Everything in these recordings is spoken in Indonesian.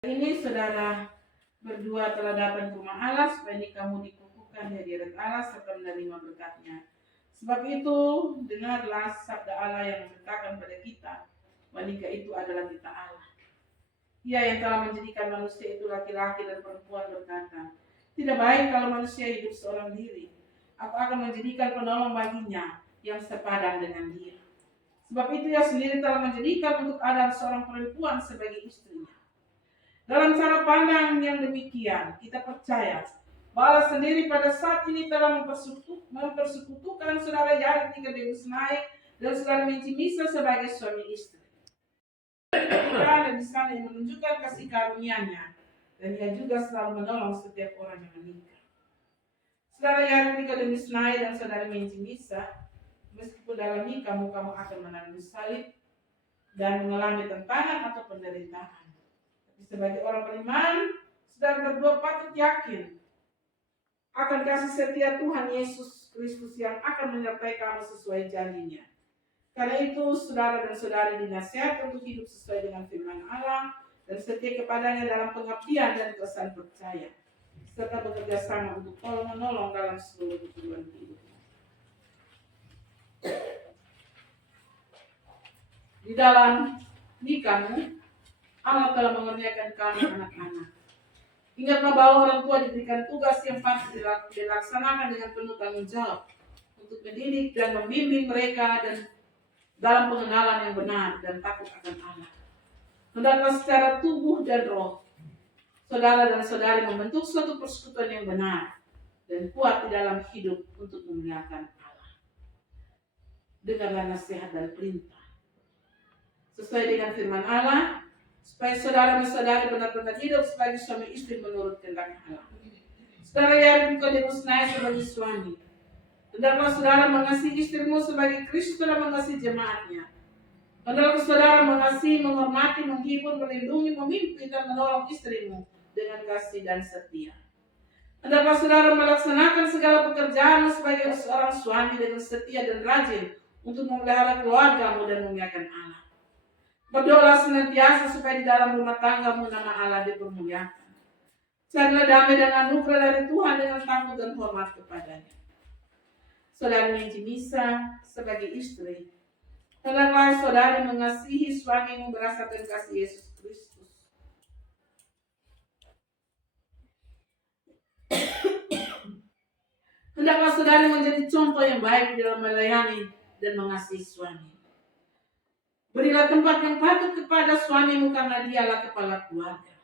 Ini saudara berdua telah datang ke rumah Allah supaya kamu dikukuhkan di hadirat Allah serta menerima berkat-Nya. Sebab itu, dengarlah sabda Allah yang mengatakan pada kita, wanita itu adalah kita Allah. Ia yang telah menjadikan manusia itu laki-laki dan perempuan berkata, tidak baik kalau manusia hidup seorang diri. Aku akan menjadikan penolong baginya yang sepadan dengan dia. Sebab itu ia sendiri telah menjadikan untuk Adam seorang perempuan sebagai istrinya. Dalam cara pandang yang demikian, kita percaya bahwa Allah sendiri pada saat ini telah mempersekutukan saudara Yared Nikodemus naik dan saudara Misa sebagai suami istri. Ada di sana yang menunjukkan kasih karunia-Nya, dan ia juga selalu menolong setiap orang yang menikah. Saudara Yared Nikodemus naik dan saudara Misa, meskipun dalam nikah kamu akan menanggung salib dan mengalami tantangan atau penderitaan. Sebagai orang beriman, saudara berdua patut yakin akan kasih setia Tuhan Yesus Kristus yang akan menyertai kamu sesuai janjinya. Karena itu, saudara dan saudari dinasihatkan untuk hidup sesuai dengan firman Allah dan setia kepadanya dalam pengabdian dan kesan percaya, serta bekerja sama untuk tolong-menolong dalam seluruh keperluan hidup. Di dalam nikahmu, Allah telah mengerjakan kami anak-anak. Ingatlah bahwa orang tua diberikan tugas yang patut dilaksanakan dengan penuh tanggung jawab untuk mendidik dan membimbing mereka dan dalam pengenalan yang benar dan takut akan Allah. Hendaklah secara tubuh dan roh, saudara dan saudari membentuk suatu persekutuan yang benar dan kuat di dalam hidup untuk memuliakan Allah. Dengarlah nasihat dan perintah sesuai dengan firman Allah, supaya saudara dan saudari benar-benar hidup sebagai suami istri menurut kehendak Allah. Saudara Yared Nikodemus naik sebagai suami. Hendaklah saudara mengasihi istrimu sebagai Kristus telah mengasihi jemaat-Nya. Hendaklah saudara mengasihi, menghormati, menghibur, melindungi, memimpin dan menolong istrimu dengan kasih dan setia. Hendaklah saudara melaksanakan segala pekerjaan sebagai seorang suami dengan setia dan rajin untuk memelihara keluargamu dan memuliakan Allah. Berdoalah senantiasa supaya di dalam rumah tanggamu nama Allah dipermuliakan. Carilah damai dan anugerah dari Tuhan dengan takut dan hormat kepadanya. Saudari Misa sebagai istri, hendaklah saudari mengasihi suamimu berdasarkan kasih Yesus Kristus. Hendaklah saudari menjadi contoh yang baik dalam melayani dan mengasihi suami. Berilah tempat yang patut kepada suamimu karena dialah kepala keluarga.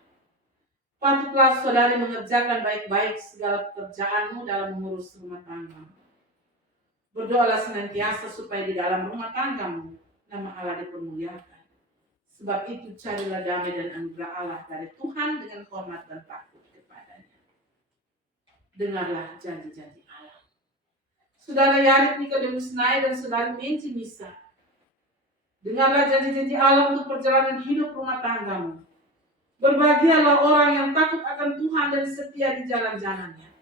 Patutlah saudari mengerjakan baik-baik segala pekerjaanmu dalam mengurus rumah tanggamu. Berdoalah senantiasa supaya di dalam rumah tanggamu nama Allah dipermuliakan. Sebab itu carilah damai dan anugerah Allah dari Tuhan dengan hormat dan takut kepadanya. Dengarlah janji-janji Allah. Saudara Yared Nikodemus naik dan saudari Misa, dengarlah janji-janji Allah untuk perjalanan hidup rumah tanggamu. Berbahagialah orang yang takut akan Tuhan dan setia di jalan-jalannya.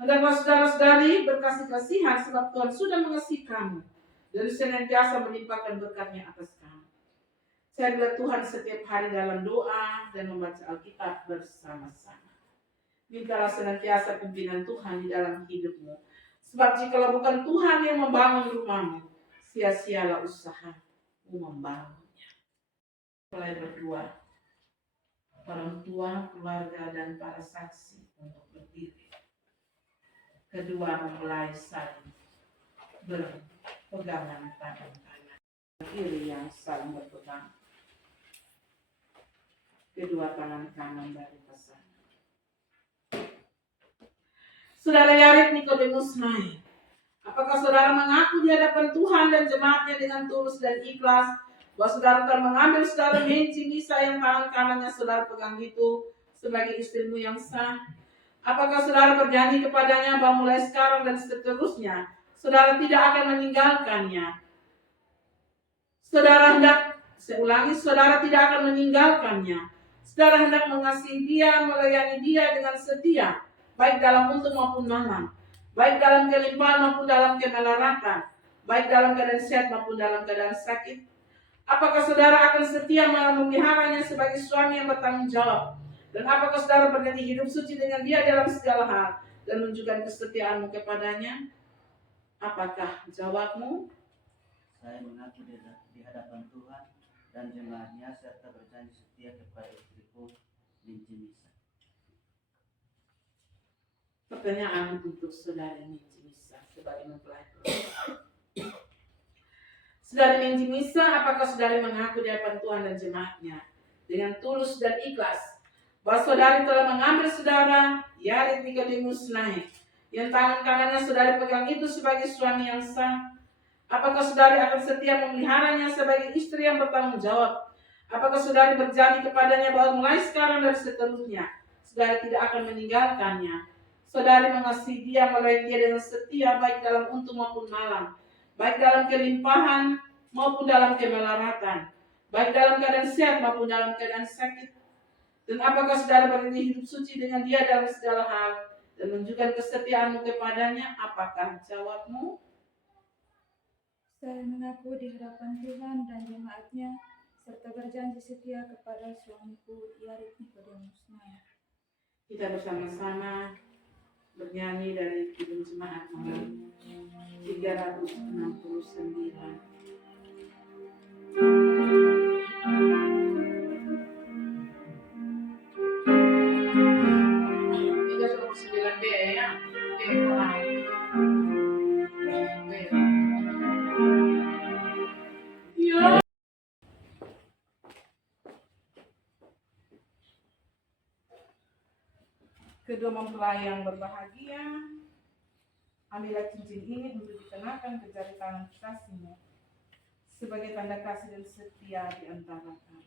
Hendaklah saudara-saudari berkasih-kasihan sebab Tuhan sudah mengasihi kamu dan senantiasa melimpahkan berkat-Nya atas kamu. Carilah Tuhan setiap hari dalam doa dan membaca Alkitab bersama-sama. Mintalah senantiasa pimpinan Tuhan di dalam hidupmu. Sebab jikalau bukan Tuhan yang membangun rumahmu, sia-sialah usaha membangunnya. Mulai berdua, orang tua, keluarga, dan para saksi untuk berdiri. Kedua memulai saling berpegangan tangan kanan, kiri yang saling berpegang. Kedua tangan kanan dari pasangan. Saudara Yared Nikodemus naik. Apakah saudara mengaku di hadapan Tuhan dan jemaat-Nya dengan tulus dan ikhlas bahwa saudara telah mengambil saudara Misa yang tangan kanannya saudara pegang itu sebagai istrimu yang sah? Apakah saudara berjanji kepadanya bahwa mulai sekarang dan seterusnya saudara tidak akan meninggalkannya? Saudara tidak akan meninggalkannya. Saudara hendak mengasihi dia, melayani dia dengan setia, baik dalam untung maupun malam, baik dalam kelimpahan maupun dalam kemelaratan, baik dalam keadaan sehat maupun dalam keadaan sakit. Apakah saudara akan setia memeliharanya sebagai suami yang bertanggung jawab? Dan apakah saudara berjanji hidup suci dengan dia dalam segala hal dan menunjukkan kesetiaanmu kepadanya? Apakah jawabmu? Saya mengaku di hadapan Tuhan dan jemaatnya serta berjanji setia kepada istriku, Linci Misa. Pertanyaan untuk saudari Linci Misa sebagai mempelai. Saudari Linci Misa, apakah saudari mengaku di hadapan Tuhan dan jemaatnya dengan tulus dan ikhlas bahwa saudari telah mengambil saudara Yarit Nikodemus naik, yang tangan kanannya saudari pegang itu sebagai suami yang sah? Apakah saudari akan setia memeliharanya sebagai istri yang bertanggung jawab? Apakah saudari berjanji kepadanya bahwa mulai sekarang dan seterusnya saudari tidak akan meninggalkannya? Saudari mengasihi dia, melayani dia dengan setia, baik dalam untung maupun malam, baik dalam kelimpahan maupun dalam kemelaratan, baik dalam keadaan sehat maupun dalam keadaan sakit. Dan apakah saudara berjanji hidup suci dengan dia dalam segala hal dan menunjukkan kesetiaanmu kepadanya? Apakah jawabmu? Saya mengaku di hadapan Tuhan dan jemaatnya serta berjanji setia kepada suamiku Yarit Nikodemus naik. Kita bersama-sama bernyanyi dari Kidung Jemaat nomor 369. Kedua mempelai yang berbahagia, ambillah cincin ini untuk dikenakan ke jari tangan kekasihmu sebagai tanda kasih dan setia di antara kamu.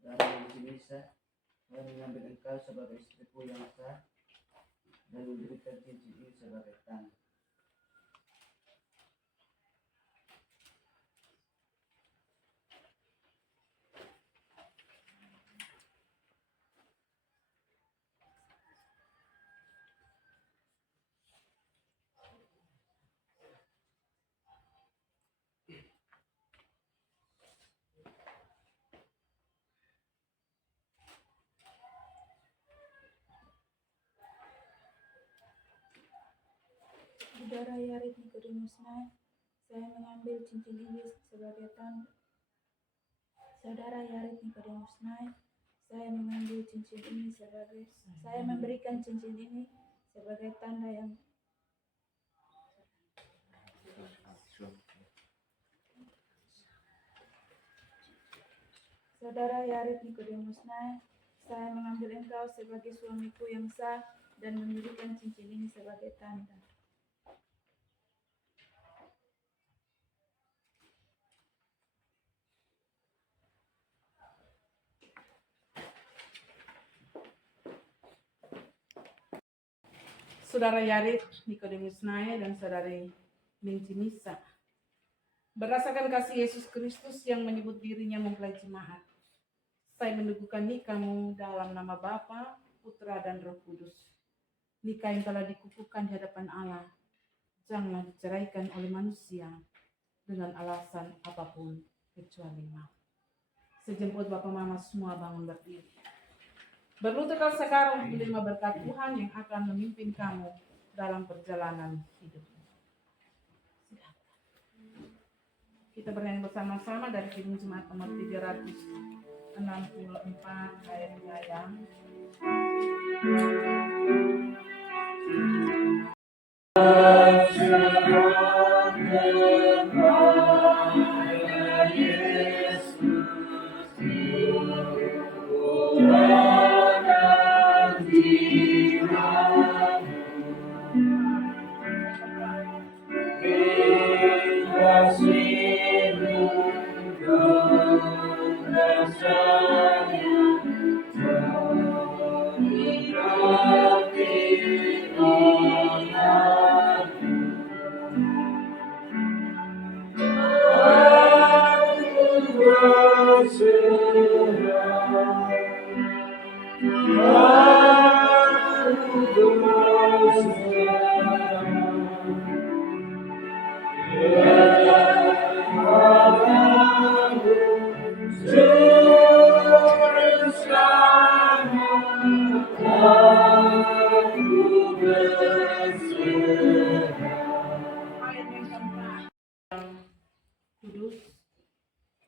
Dari Linci Misa, saya mengambil engkau sebagai istriku yang sah dan memberikan cincin ini sebagai tanda. Saudara Yarit Nikodemus naik, saya mengambil cincin ini sebagai tanda. Saudara Yarit Nikodemus naik, saya mengambil cincin ini sebagai, saya memberikan cincin ini sebagai tanda yang Saudara Yarit Nikodemus naik, saya mengambil engkau sebagai suamiku yang sah dan memberikan cincin ini sebagai tanda. Saudara Yarit Nikodemus naik dan saudari Linci Misa, berdasarkan kasih Yesus Kristus yang menyebut dirinya mempelai jemaat, saya meneguhkan nikahmu dalam nama Bapa, Putra, dan Roh Kudus. Nikah yang telah dikukuhkan di hadapan Allah janganlah diceraikan oleh manusia dengan alasan apapun kecuali maut. Sejemput Bapak Mama semua bangun berdiri. Berlututlah sekarang menerima berkat Tuhan yang akan memimpin kamu dalam perjalanan hidupmu. Kita bernyanyi bersama-sama dari Kidung Jemaat nomor 364 ayatnya yang Ayat yang keempat. Yang kudus,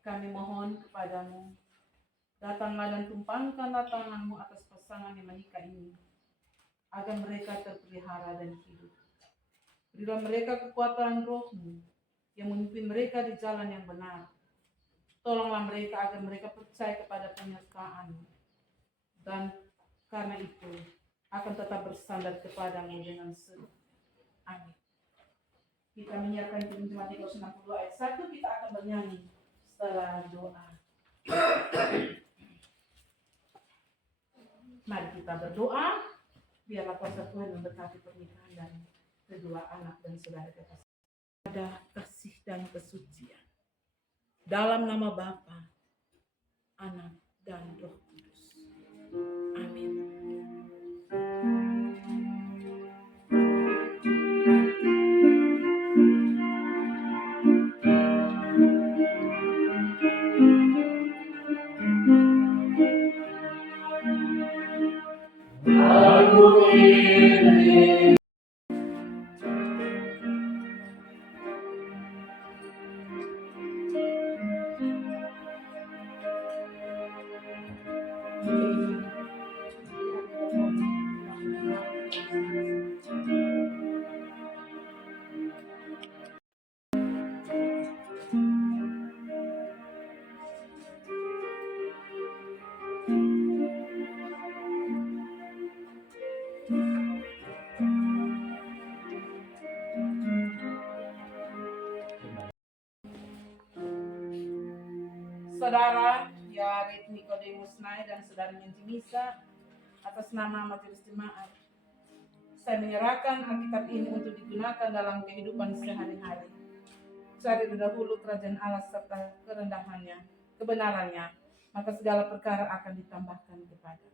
kami mohon kepadamu, datanglah dan tumpangkanlah tanganmu atas pasangan yang menikah ini, agar mereka terpelihara dan hidup. Berilah mereka kekuatan rohmu yang memimpin mereka di jalan yang benar. Tolonglah mereka agar mereka percaya kepada penyertaan, dan karena itu akan tetap bersandar kepadamu dengan seru. Amin. Kita menyiapkan Jemaat 362 ayat 1, kita akan bernyanyi setelah doa. Mari kita berdoa, biarlah kuasa Tuhan memberkati pernikahan dan kedua anak dan saudara kita. Ada kasih dan kesucian. Dalam nama Bapa, Anak, dan Roh Kudus. Amin. Saudara Yarit Nikodemus Nai dan saudara Menjimisa, atas nama Majelis Jemaat, saya menyerahkan Alkitab ini untuk digunakan dalam kehidupan sehari-hari. Cari dahulu kerajaan Allah serta kerendahannya, kebenarannya, maka segala perkara akan ditambahkan kepada.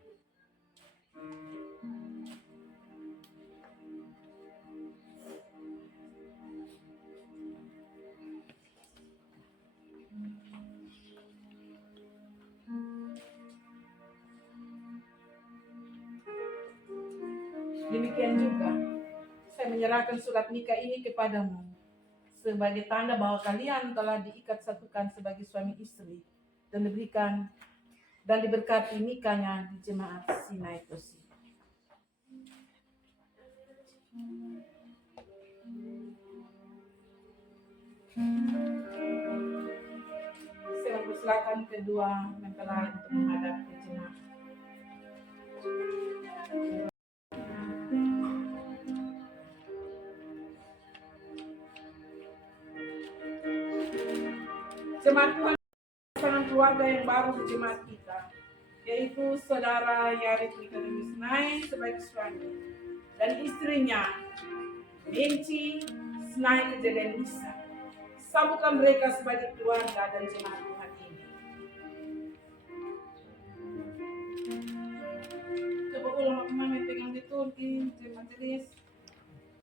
Demikian juga, saya menyerahkan surat nikah ini kepadamu sebagai tanda bahwa kalian telah diikat satukan sebagai suami istri dan diberikan dan diberkati nikahnya di Jemaat Sinai Tosi. Saya mempersilakan kedua mempelai untuk menghadap ke jemaat. Jemaat Tuhan, pasangan keluarga yang baru di jemaat kita, yaitu saudara Yarit Nikodemus Nai sebagai suami dan istrinya Benci Snai Kejadian Nisa. Sambutlah mereka sebagai keluarga dan jemaat Tuhan ini. Coba ulang mama pegang di turki, jemaat ini.